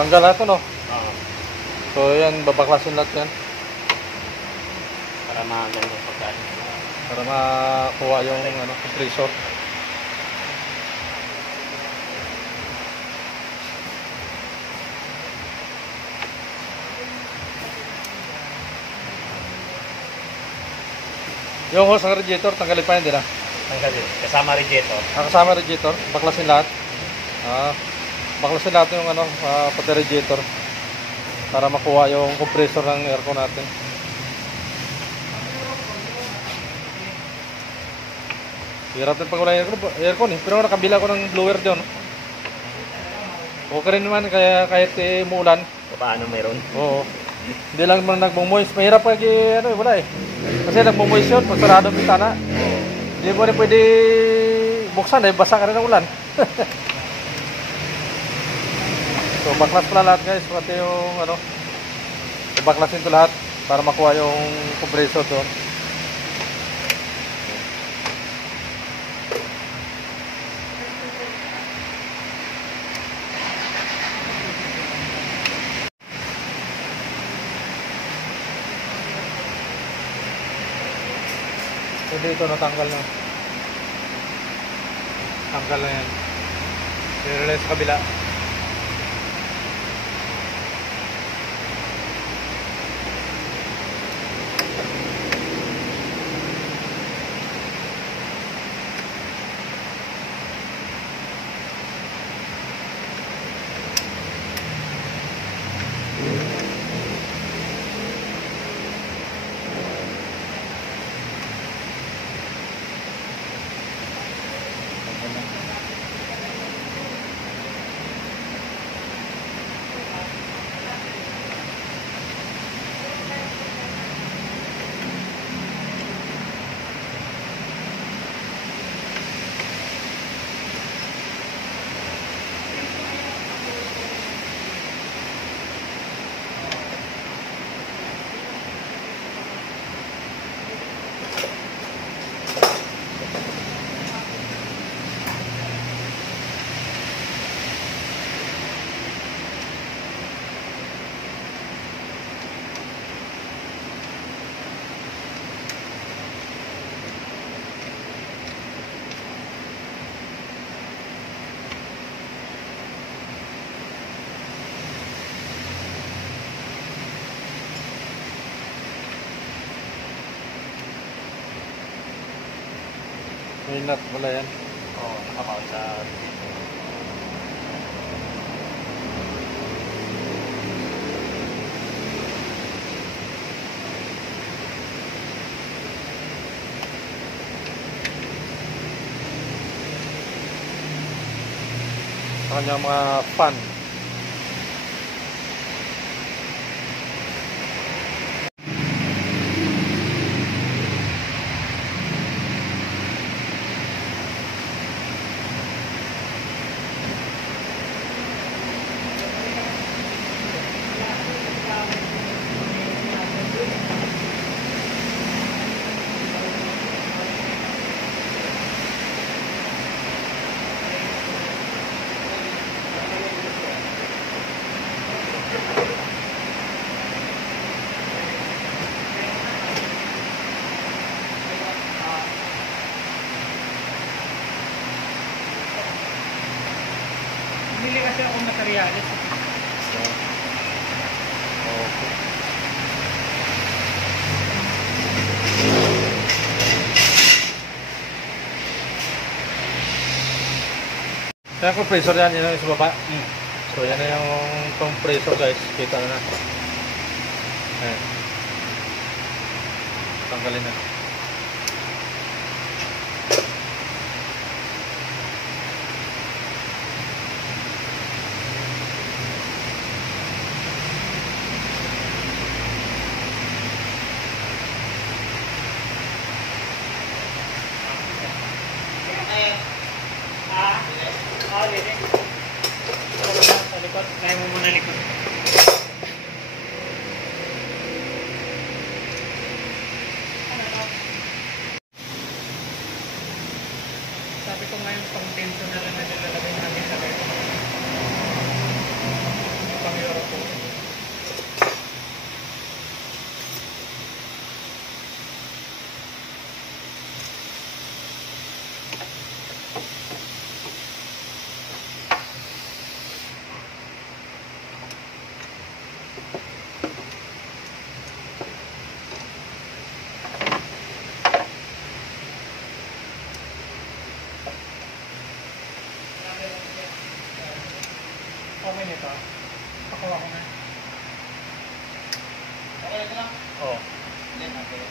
Tanggal na ito, no? Oo. So, yan, babaklasin lahat yan. Para maganda yung pagkain. Para makuha yung compressor. Yung hose ng radiator, tanggalin pa yan din, Tanggalin. Kasama radiator. Kasama radiator, baklasin lahat. Baklasin lahat yung pati radiator. Para makuha yung compressor ng aircon natin. Hirap din pag wala aircon eh. Pero nakabila ko ng blower dyan. Okay rin naman kaya kahit muulan. Paano meron? Oo. Hindi lang man nagmo-moist. Mahirap pag wala eh. Kasi nagmo-moist yun pag sarado ang bintana. Hindi mo rin pwede buksan eh. Basa ka rin ng ulan. So baklas pala lahat guys. Pati yung baklasin ito lahat para makuha yung compressor doon. So dito natanggal na. Tanggal na yan. I-release sa kabila. May nut wala yan. Oo, nakapawag sa sa kanyang mga fan. Bili kasi akong materyales. Okay. Kaya compressor yan, yun yung sa baba. So yan na yung compressor guys, kita na. Ayan. Tanggalin na. Sa likod, kaya mo muna likod. Sabi ko ngayon, pang tenso na lang na nilalagay natin sa left. mayroon po. Okay nito. Pakuha ko na. Okay na ito lang? Oo. Then, okay.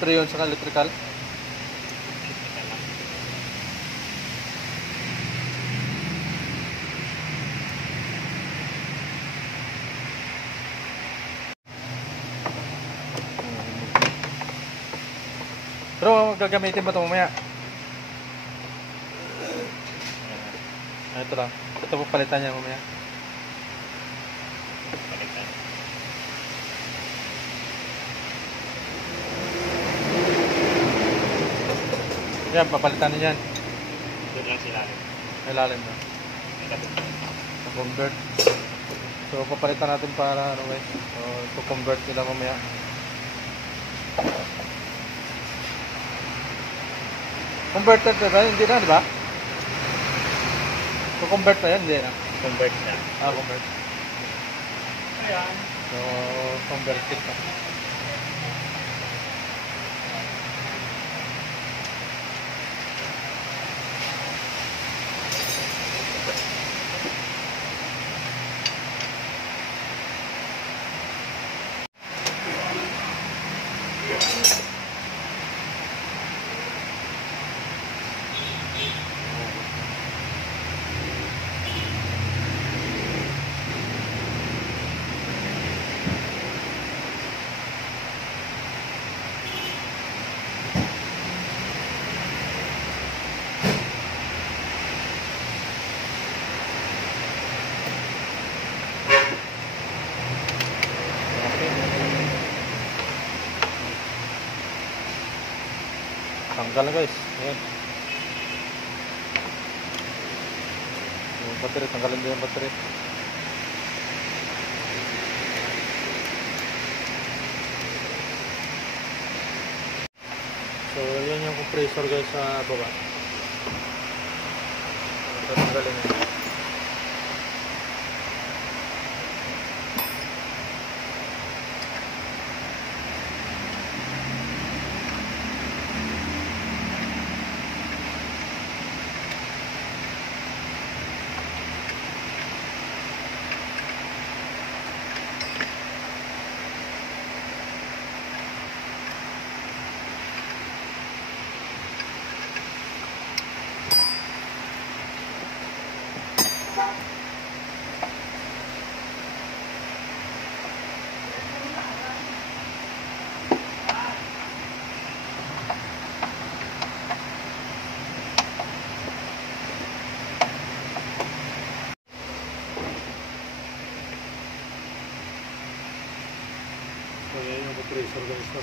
Pre yun sa electrical. Pero gagamitin ba ito mamaya? Ito lang. Ito po palitan niya mamaya. Baliktad. Yan, papalitan niya yan. Doon lang sila. Ilalim na. Convert. So papalitan natin para ano guys. So i-convert nila mamaya. Converted na ba? Hindi na, di ba? So convert na yan, hindi na. Convert na. Convert. Ayan. So converted na. Tanggal na guys. Ayan. Yung battery, tanggalin din yung battery. So, yan yung compressor guys sa baba. Tanggalin yun. So, yan yung compressor guys. No?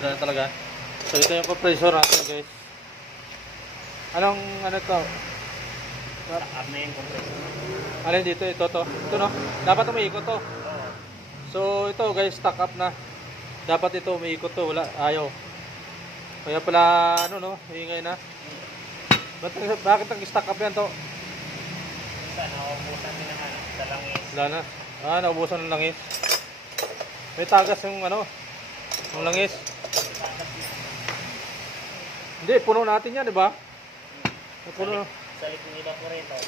Ganun talaga. So, ito yung compressor natin guys. Anong, ano to? Up na yung compressor. Alin dito? Ito to. Ito no? Dapat umiikot to. Oo. So, ito guys, stock up na. Dapat ito umiikot to. Wala, ayaw. Kaya pala, ano no, ingay na. Bakit nag-stock up yan to? Isa, naubusan din ng ano, sa langis. Wala na. Naubusan ng langis. May tagas yung ano, yung langis. Hindi, puno natin yan, di ba? Puno. Sa likod ng evaporator.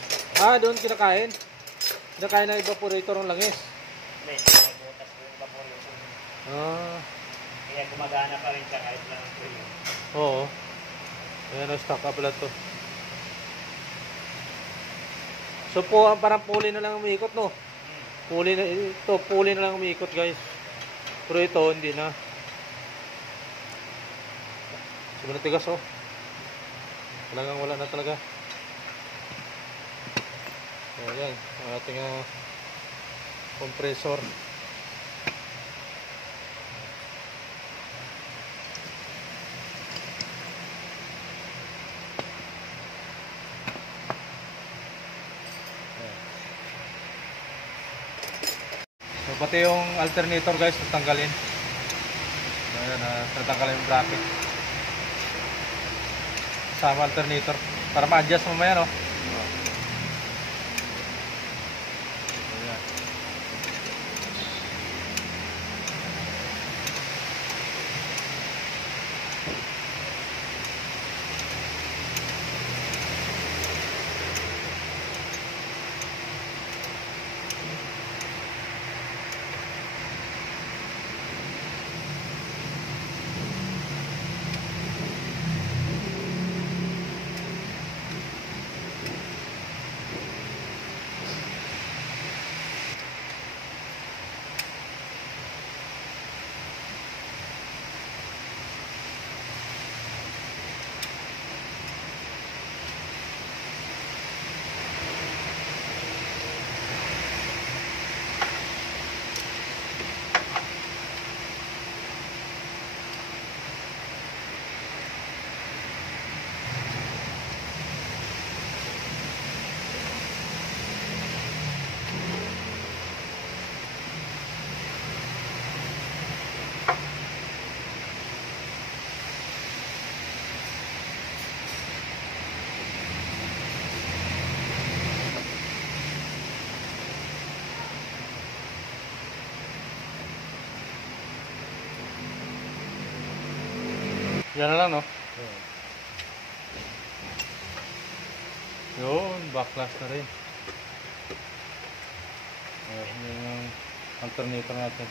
Doon kinakain. Kinakain na evaporator ng langis. May butas yung evaporator. Kaya gumagana pa rin siya kahit lang ang tuyo. Oo. Ayan, stock up pala to. So po, parang puli na lang umiikot, no? Puli na, ito, puli na lang umiikot, guys. Pero ito, hindi na. Sobrang tigas, oh. Talagang wala na talaga. So, ayan. Ang ating compressor. So pati yung alternator guys, tatanggalin. Ayan, tatanggalin yung bracket. Sama alternator para ma-adjust mamaya, no? Ayan. Yan na lang, no? Yun, backlash na rin. Ayan yung alternator natin.